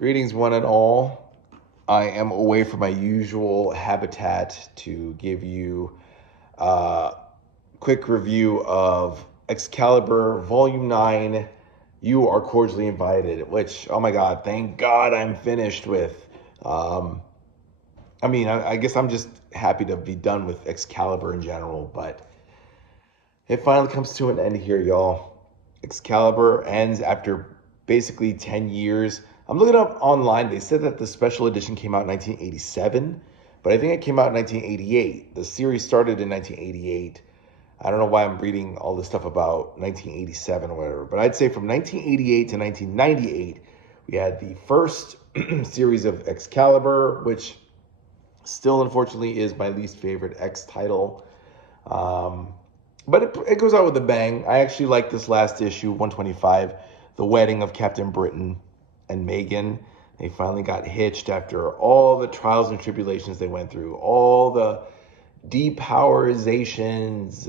Greetings, one and all. I am away from my usual habitat to give you a quick review of Excalibur Volume 9. You are cordially invited, which, oh my God, thank God I'm finished with. I guess I'm just happy to be done with Excalibur in general, but it finally comes to an end here, y'all. Excalibur ends after basically 10 years. I'm looking up online. They said that the special edition came out in 1987, but I think it came out in 1988. The series started in 1988. I don't know why I'm reading all this stuff about 1987 or whatever, but I'd say from 1988 to 1998, we had the first series of Excalibur, which still unfortunately is my least favorite X title. But it goes out with a bang. I actually like this last issue, 125, the wedding of Captain Britain and Megan. They finally got hitched after all the trials and tribulations they went through, all the depowerizations,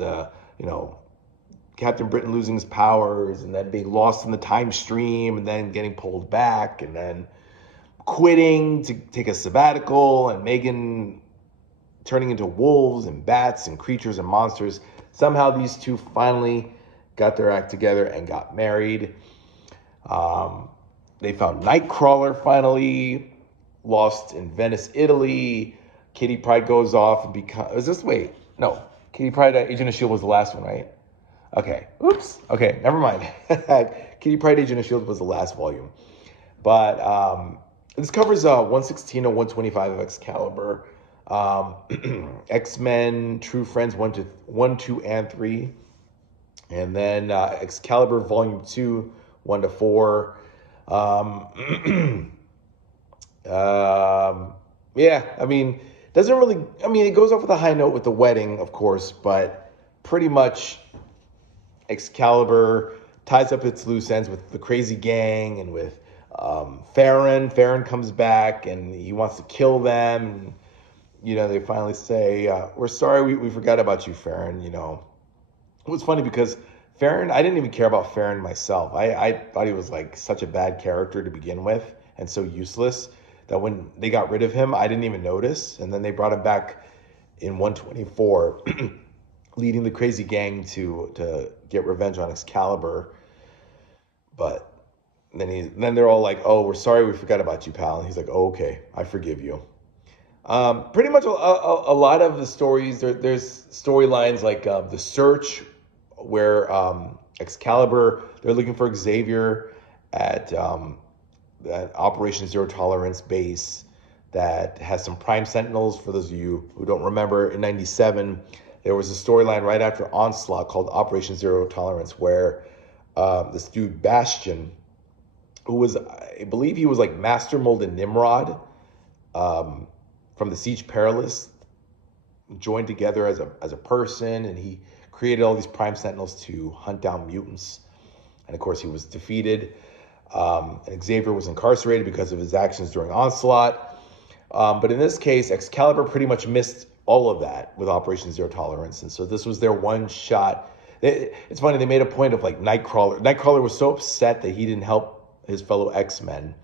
Captain Britain losing his powers and then being lost in the time stream and then getting pulled back and then quitting to take a sabbatical and Megan turning into wolves and bats and creatures and monsters. Somehow these two finally got their act together and got married. They found Nightcrawler finally, lost in Venice, Italy. Kitty Pryde goes off and Kitty Pryde, Agent of S.H.I.E.L.D. was the last one, right? Okay, oops. Okay, never mind. Kitty Pryde, Agent of S.H.I.E.L.D. was the last volume. But this covers 116 and 125 of Excalibur. X-Men, True Friends 1, 2, and 3. And then Excalibur Volume 2, 1 to 4. It goes off with a high note with the wedding, of course, but pretty much Excalibur ties up its loose ends with the crazy gang and with Farron. Farron comes back and he wants to kill them. And, they finally say, we're sorry, we forgot about you, Farron. It was funny because Farron, I didn't even care about Farron myself. I thought he was like such a bad character to begin with and so useless that when they got rid of him, I didn't even notice. And then they brought him back in 124, leading the crazy gang to get revenge on Excalibur. But then they're all like, oh, we're sorry, we forgot about you, pal. And he's like, oh, okay, I forgive you. Pretty much a lot of the stories, there's storylines like The Search, where Excalibur, they're looking for Xavier at that Operation Zero Tolerance base that has some Prime Sentinels. For those of you who don't remember, in 97, there was a storyline right after Onslaught called Operation Zero Tolerance, where this dude Bastion, who was, I believe he was like Master Mold and Nimrod from the Siege Perilous, joined together as a person, and he created all these Prime Sentinels to hunt down mutants. And of course, he was defeated. And Xavier was incarcerated because of his actions during Onslaught. But in this case, Excalibur pretty much missed all of that with Operation Zero Tolerance. And so this was their one shot. It's funny, they made a point of like Nightcrawler. Nightcrawler was so upset that he didn't help his fellow X-Men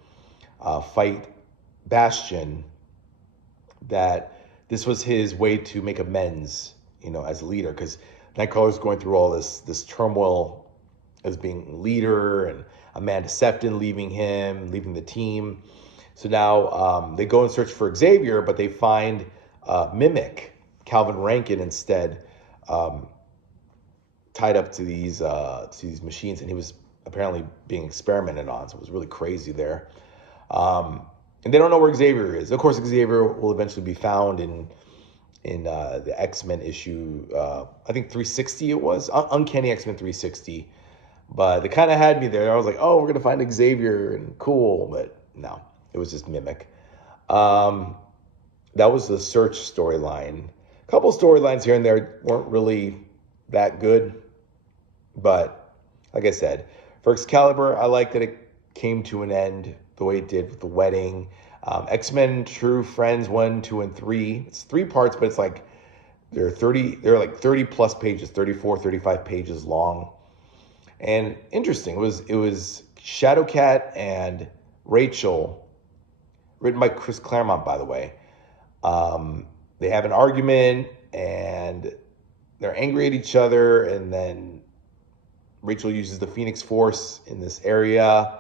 fight Bastion, that this was his way to make amends, as a leader, because Nightcrawler's going through all this turmoil as being leader, and Amanda Sefton leaving the team. So now they go and search for Xavier, but they find Mimic, Calvin Rankin, instead, tied up to these machines, and he was apparently being experimented on. So it was really crazy there. And they don't know where Xavier is. Of course, Xavier will eventually be found in the X-Men issue, I think 360 it was, Uncanny X-Men 360. But they kind of had me there. I was like, oh, we're going to find Xavier, and cool. But no, it was just Mimic. That was the Search storyline. A couple storylines here and there weren't really that good. But like I said, for Excalibur, I like that it came to an end the way it did with the wedding. X-Men True Friends 1, 2, and 3. It's 3 parts, but it's like they're like 30 plus pages, 34, 35 pages long. And interesting, it was Shadowcat and Rachel written by Chris Claremont, by the way. They have an argument and they're angry at each other, and then Rachel uses the Phoenix Force in this area,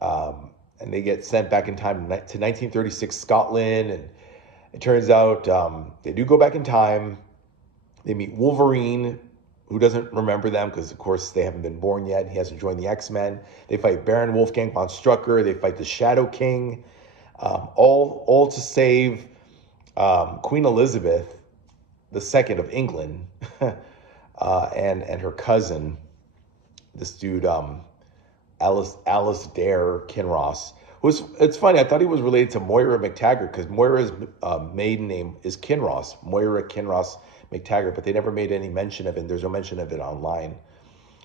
and they get sent back in time to 1936 Scotland, and it turns out they do go back in time. They meet Wolverine, who doesn't remember them because, of course, they haven't been born yet. He hasn't joined the X-Men. They fight Baron Wolfgang von Strucker. They fight the Shadow King, all to save Queen Elizabeth II of England and her cousin, this dude, Alasdair Kinross. It's funny, I thought he was related to Moira MacTaggert because Moira's maiden name is Kinross, Moira Kinross MacTaggert, but they never made any mention of it. There's no mention of it online.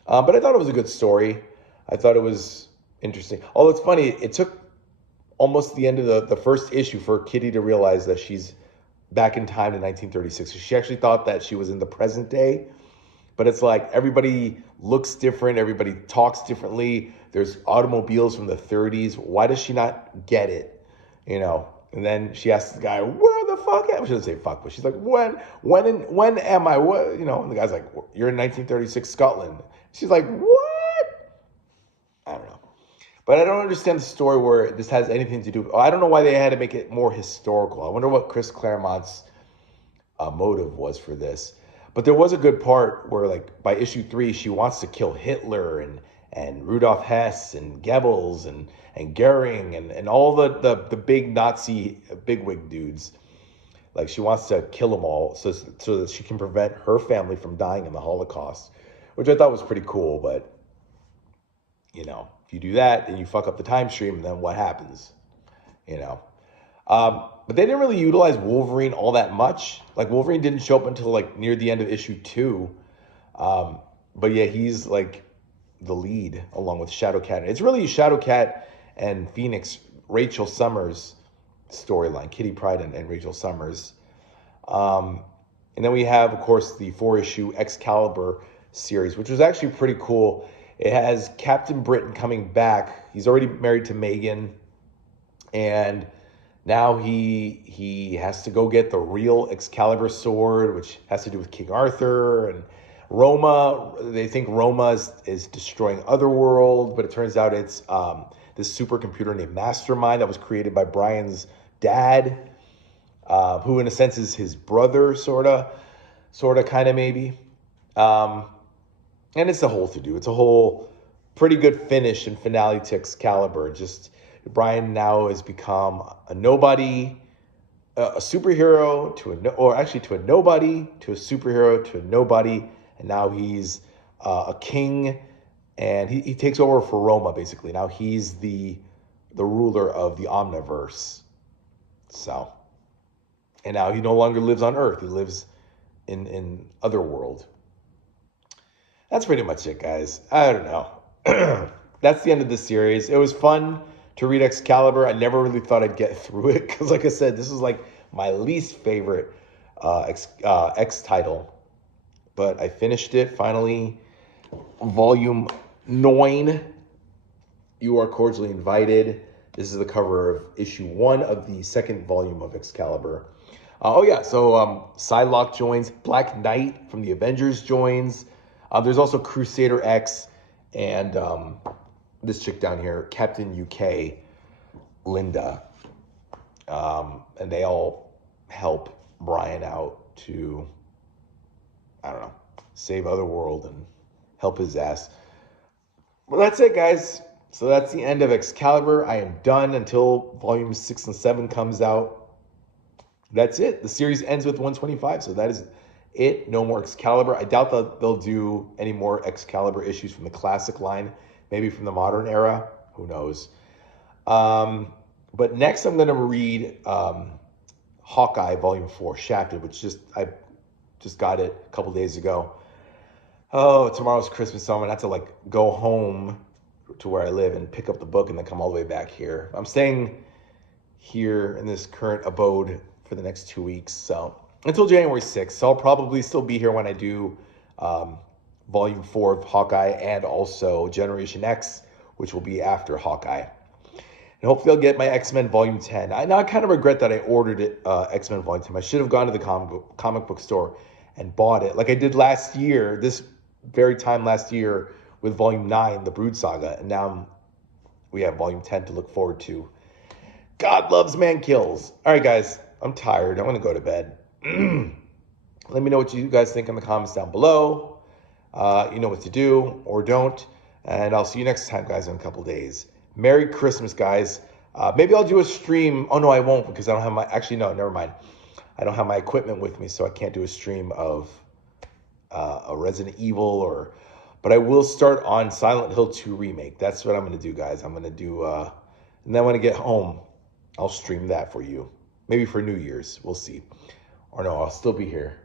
But I thought it was a good story. I thought it was interesting. Although it's funny, it took almost the end of the first issue for Kitty to realize that she's back in time to 1936. She actually thought that she was in the present day, but it's like everybody looks different, everybody talks differently. There's automobiles from the 30s. Why does she not get it? You know? And then she asks the guy, "Where the fuck am I?" She doesn't say fuck, but she's like, when am I? What? You know? And the guy's like, "You're in 1936 Scotland." She's like, "What?" I don't know. But I don't understand the story where this has anything to do. I don't know why they had to make it more historical. I wonder what Chris Claremont's motive was for this. But there was a good part where, like, by issue 3, she wants to kill Hitler and Rudolf Hess and Goebbels and Goering and all the big Nazi bigwig dudes. Like, she wants to kill them all so that she can prevent her family from dying in the Holocaust, which I thought was pretty cool. But, you know, if you do that and you fuck up the time stream, then what happens? You know? But they didn't really utilize Wolverine all that much. Like, Wolverine didn't show up until, like, near the end of issue 2. But yeah, he's, like, the lead along with Shadowcat. It's really Shadowcat and Phoenix, Rachel Summers storyline, Kitty Pryde and Rachel Summers. And then we have, of course, the 4-issue Excalibur series, which was actually pretty cool. It has Captain Britain coming back. He's already married to Megan, and now he has to go get the real Excalibur sword, which has to do with King Arthur. And Roma, they think Roma is destroying Otherworld, but it turns out it's this supercomputer named Mastermind that was created by Brian's dad, who in a sense is his brother, sort of, kind of, maybe. And it's a whole to-do. It's a whole pretty good finish and finale to Excalibur. Just Brian now has become a nobody, a superhero to a nobody, to a superhero, to a nobody, and now he's a king, and he takes over for Roma, basically. Now he's the ruler of the Omniverse. So, and now he no longer lives on Earth. He lives in Otherworld. That's pretty much it, guys. I don't know. That's the end of the series. It was fun to read Excalibur. I never really thought I'd get through it because, like I said, this is like my least favorite X title. But I finished it finally. Volume 9. You are cordially invited. This is the cover of issue 1 of the 2nd volume of Excalibur. So Psylocke joins. Black Knight from the Avengers joins. There's also Crusader X and this chick down here, Captain UK, Linda. And they all help Brian out to, I don't know, save Otherworld and help his ass. Well, that's it, guys. So that's the end of Excalibur. I am done until volume 6 and 7 comes out. That's it. The series ends with 125, so that is it. No more Excalibur. I doubt that they'll do any more Excalibur issues from the classic line, maybe from the modern era. Who knows? But next I'm going to read Hawkeye Volume 4, Shafted, which I just got it a couple days ago. Oh, tomorrow's Christmas, so I'm going to have to, like, go home to where I live and pick up the book and then come all the way back here. I'm staying here in this current abode for the next 2 weeks, so until January 6th. So I'll probably still be here when I do Volume 4 of Hawkeye and also Generation X, which will be after Hawkeye. And hopefully I'll get my X-Men Volume 10. Now I kind of regret that I ordered it, X-Men Volume 10. I should have gone to the comic book store and bought it, like I did last year, this very time last year with Volume 9, the Brood Saga. And now we have Volume 10 to look forward to. God loves, man kills. All right, guys, I'm tired. I want to go to bed. Let me know what you guys think in the comments down below. You know what to do or don't. And I'll see you next time, guys, in a couple days. Merry Christmas, guys. Maybe I'll do a stream. Oh, no, I won't, because I don't have my... Actually, no, never mind. I don't have my equipment with me, so I can't do a stream of a Resident Evil But I will start on Silent Hill 2 Remake. That's what I'm going to do, guys. I'm going to do... and then when I get home, I'll stream that for you. Maybe for New Year's. We'll see. Or no, I'll still be here.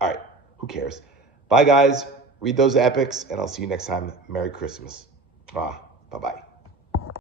All right. Who cares? Bye, guys. Read those epics, and I'll see you next time. Merry Christmas. Bye-bye.